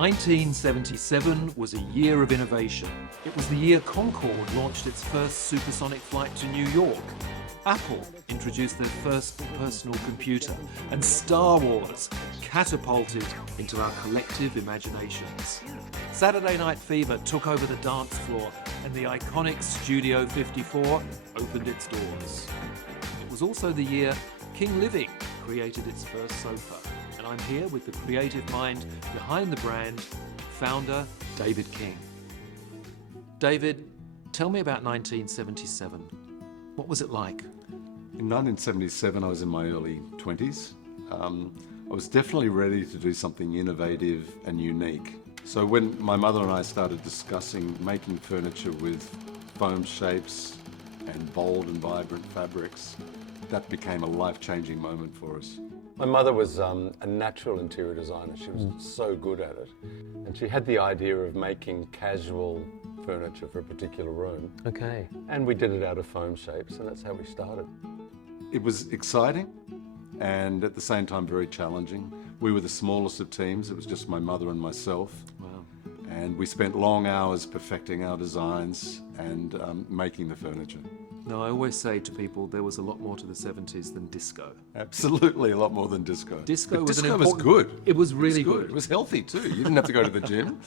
1977 was a year of innovation. It was the year Concorde launched its first supersonic flight to New York. Apple introduced their first personal computer, and Star Wars catapulted into our collective imaginations. Saturday Night Fever took over the dance floor, and the iconic Studio 54 opened its doors. It was also the year King Living created its first sofa. And I'm here with the creative mind behind the brand, founder David King. David, tell me about 1977. What was it like? In 1977, I was in my early 20s. I was definitely ready to do something innovative and unique. So when my mother and I started discussing making furniture with foam shapes and bold and vibrant fabrics, that became a life-changing moment for us. My mother was a natural interior designer. She was so good at it. And she had the idea of making casual furniture for a particular room. Okay. And we did it out of foam shapes, and that's how we started. It was exciting and at the same time very challenging. We were the smallest of teams. It was just my mother and myself. Wow. And we spent long hours perfecting our designs and making the furniture. No, I always say to people there was a lot more to the 70s than disco. Absolutely, a lot more than disco. Disco was good. It was really good. good. It was healthy too. You didn't have to go to the gym.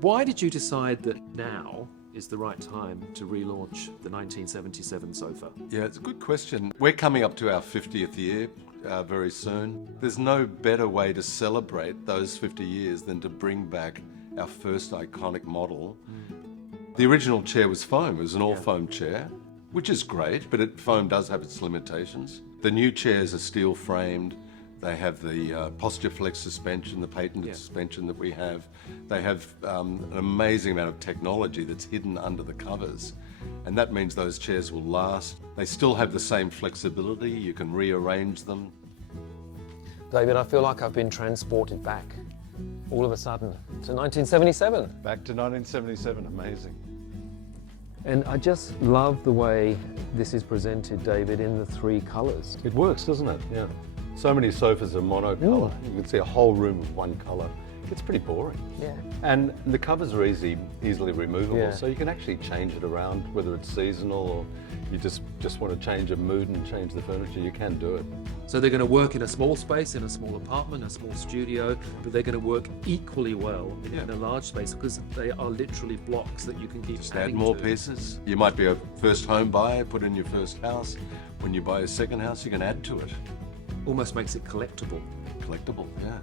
Why did you decide that now is the right time to relaunch the 1977 sofa? Yeah, it's a good question. We're coming up to our 50th year very soon. There's no better way to celebrate those 50 years than to bring back our first iconic model. The original chair was foam. It was an all-foam chair, which is great, but foam does have its limitations. The new chairs are steel framed. They have the posture flex suspension, the patented suspension that we have. They have an amazing amount of technology that's hidden under the covers. And that means those chairs will last. They still have the same flexibility. You can rearrange them. David, I feel like I've been transported back, all of a sudden, to 1977. Back to 1977, amazing. And I just love the way this is presented, David, in the three colours. It works, doesn't it? Yeah. So many sofas are monocolour. You can see a whole room of one colour. It's pretty boring. Yeah. And the covers are easily removable, Yeah. so you can actually change it around, whether it's seasonal or you just want to change a mood and change the furniture, you can do it. So they're going to work in a small space, in a small apartment, a small studio, but they're going to work equally well in a large space because they are literally blocks that you can keep Just adding add more to. pieces. You might be a first home buyer, put in your first house. When you buy a second house, you can add to it. Almost makes it collectible. Collectible, yeah.